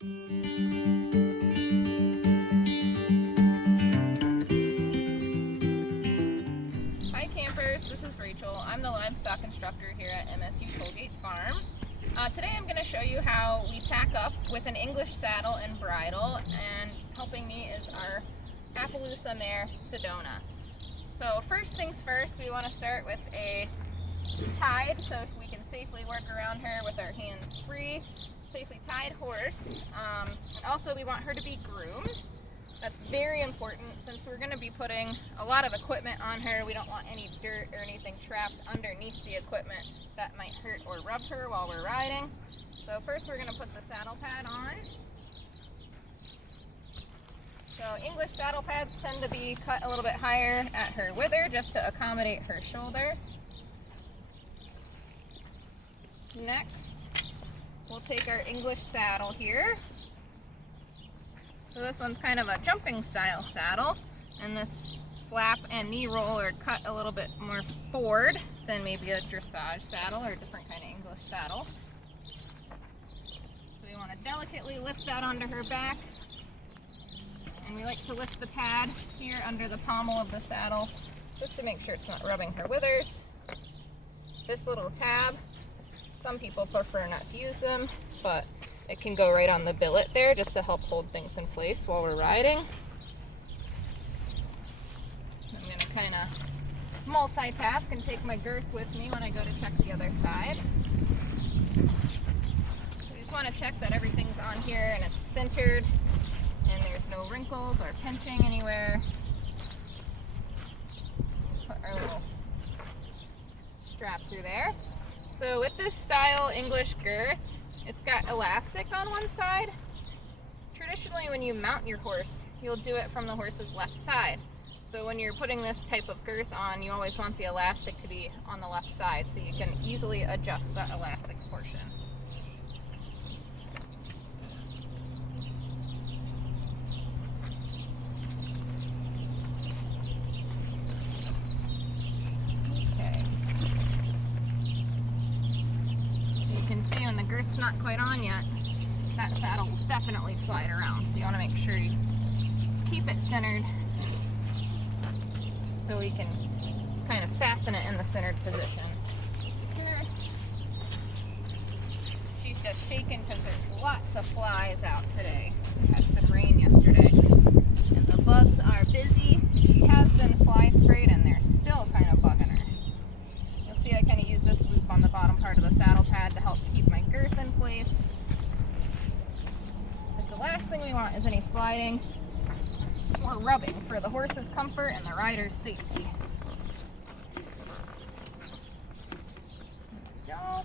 Hi campers, this is Rachel. I'm the livestock instructor here at MSU Tollgate Farm. Today I'm going to show you how we tack up with an English saddle and bridle, and helping me is our Appaloosa mare, Sedona. So first things first, we want to start with a tied, so we can safely work around her with our hands free, safely tied horse. And also we want her to be groomed. That's very important since we're going to be putting a lot of equipment on her. We don't want any dirt or anything trapped underneath the equipment that might hurt or rub her while we're riding. So first we're going to put the saddle pad on. So English saddle pads tend to be cut a little bit higher at her wither just to accommodate her shoulders. Next, we'll take our English saddle here. So this one's kind of a jumping style saddle, and this flap and knee roll are cut a little bit more forward than maybe a dressage saddle or a different kind of English saddle. So we want to delicately lift that onto her back, and we like to lift the pad here under the pommel of the saddle just to make sure it's not rubbing her withers. This little tab, some people prefer not to use them, but it can go right on the billet there just to help hold things in place while we're riding. I'm going to kind of multitask and take my girth with me when I go to check the other side. So we just want to check that everything's on here and it's centered and there's no wrinkles or pinching anywhere. Put our little strap through there. So with this style English girth, it's got elastic on one side. Traditionally, when you mount your horse, you'll do it from the horse's left side. So when you're putting this type of girth on, you always want the elastic to be on the left side so you can easily adjust that elastic portion. See when the girth's not quite on yet, that saddle will definitely slide around, so you want to make sure you keep it centered so we can kind of fasten it in the centered position. Here, she's just shaking because there's lots of flies out today. We had some rain yesterday and the bugs are busy. She has been fly sprayed and they're still kind of bugging her. You'll see I kind of use this loop on the bottom part of the saddle pad to help keep my girth in place. Because the last thing we want is any sliding or rubbing for the horse's comfort and the rider's safety. There we go.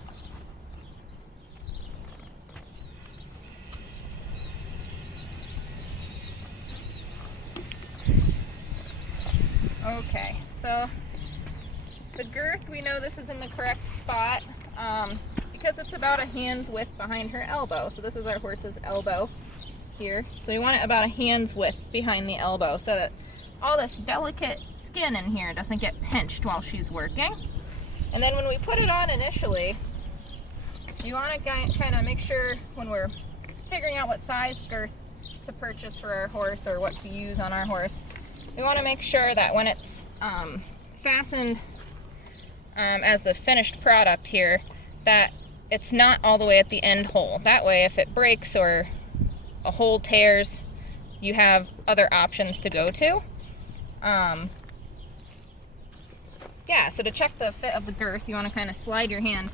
Okay, so the girth, we know this is in the correct spot because it's about a hand's width behind her elbow. So this is our horse's elbow here. So we want it about a hand's width behind the elbow so that all this delicate skin in here doesn't get pinched while she's working. And then when we put it on initially, you want to kind of make sure when we're figuring out what size girth to purchase for our horse or what to use on our horse, we want to make sure that when it's fastened as the finished product here, that it's not all the way at the end hole. That way if it breaks or a hole tears, you have other options to go to. Yeah, so to check the fit of the girth, you want to kind of slide your hand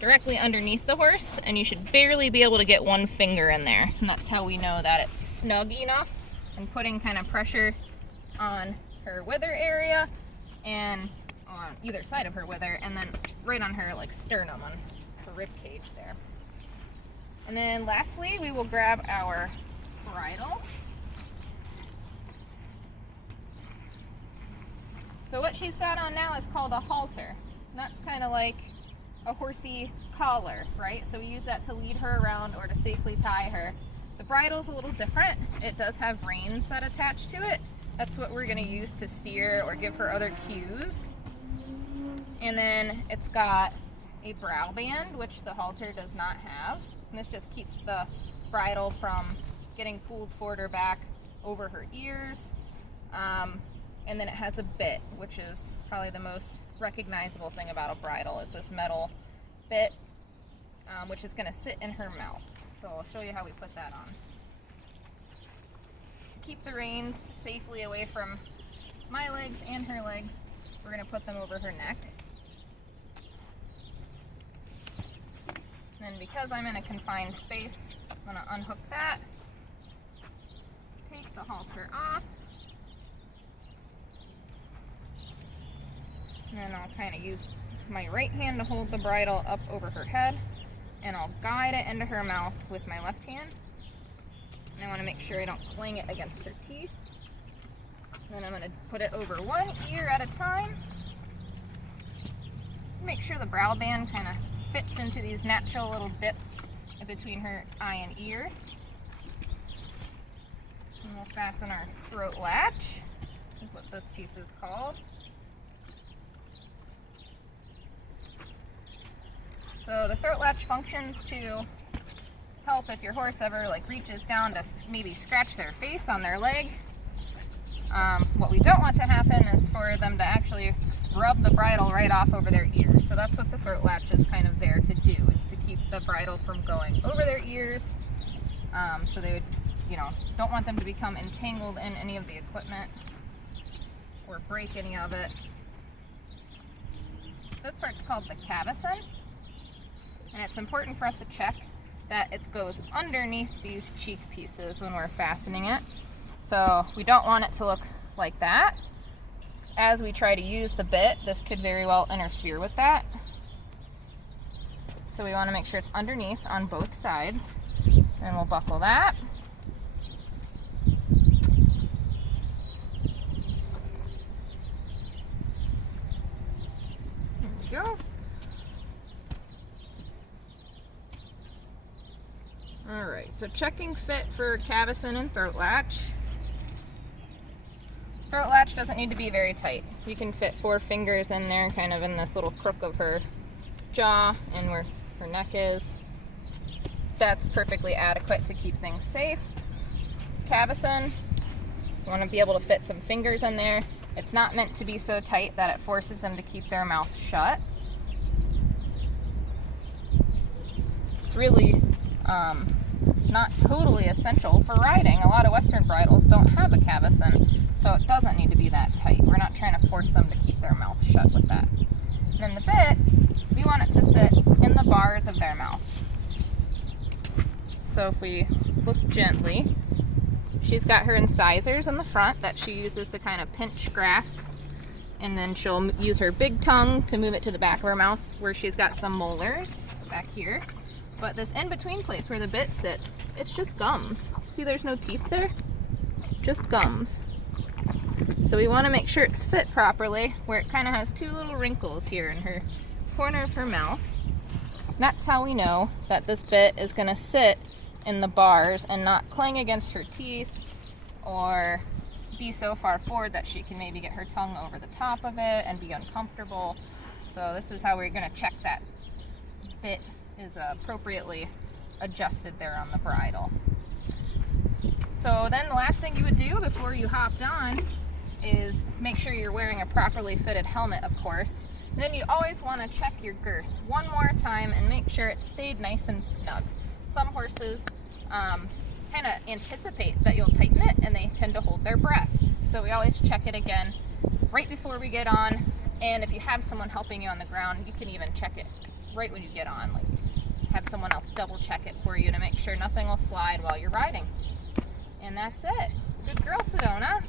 directly underneath the horse, and you should barely be able to get one finger in there. And that's how we know that it's snug enough, and putting kind of pressure on her wither area and on either side of her wither, and then right on her like sternum on the rib cage there. And then lastly, we will grab our bridle. So what she's got on now is called a halter. That's kind of like a horsey collar, right? So we use that to lead her around or to safely tie her. The bridle's a little different. It does have reins that attach to it. That's what we're going to use to steer or give her other cues. And then it's got a brow band, which the halter does not have. And this just keeps the bridle from getting pulled forward or back over her ears. And then it has a bit, which is probably the most recognizable thing about a bridle, is this metal bit, which is going to sit in her mouth. So I'll show you how we put that on. To keep the reins safely away from my legs and her legs, we're going to put them over her neck. And then because I'm in a confined space, I'm going to unhook that, take the halter off, and then I'll kind of use my right hand to hold the bridle up over her head, and I'll guide it into her mouth with my left hand. And I want to make sure I don't clang it against her teeth. And then I'm going to put it over one ear at a time. Make sure the brow band kind of fits into these natural little dips in between her eye and ear. And we'll fasten our throat latch, is what this piece is called. So the throat latch functions to help if your horse ever reaches down to maybe scratch their face on their leg. What we don't want to happen is for them to actually rub the bridle right off over their ears. So that's what the throat latch is kind of there to do, is to keep the bridle from going over their ears. So they would, don't want them to become entangled in any of the equipment or break any of it. This part's called the cavison, and it's important for us to check that it goes underneath these cheek pieces when we're fastening it. So we don't want it to look like that. As we try to use the bit, this could very well interfere with that. So we want to make sure it's underneath on both sides. And we'll buckle that. There we go. Alright, so checking fit for cavison and throat latch. Throat latch doesn't need to be very tight. You can fit 4 fingers in there, kind of in this little crook of her jaw and where her neck is. That's perfectly adequate to keep things safe. Cavison, you want to be able to fit some fingers in there. It's not meant to be so tight that it forces them to keep their mouth shut. It's really not totally essential for riding. A lot of Western bridles don't have a cavison, so it doesn't need to be that tight. We're not trying to force them to keep their mouth shut with that. And then the bit, we want it to sit in the bars of their mouth. So if we look gently, she's got her incisors in the front that she uses to kind of pinch grass, and then she'll use her big tongue to move it to the back of her mouth where she's got some molars back here. But this in-between place where the bit sits, it's just gums. See, there's no teeth there? Just gums. So we want to make sure it's fit properly, where it kind of has 2 little wrinkles here in her corner of her mouth. That's how we know that this bit is going to sit in the bars and not clang against her teeth or be so far forward that she can maybe get her tongue over the top of it and be uncomfortable. So this is how we're going to check that bit is appropriately adjusted there on the bridle. So then the last thing you would do before you hopped on is make sure you're wearing a properly fitted helmet, of course. Then you always want to check your girth one more time and make sure it stayed nice and snug. Some horses kind of anticipate that you'll tighten it, and they tend to hold their breath. So we always check it again right before we get on, and if you have someone helping you on the ground, you can even check it right when you get on. Like, have someone else double check it for you to make sure nothing will slide while you're riding. And that's it. Good girl, Sedona.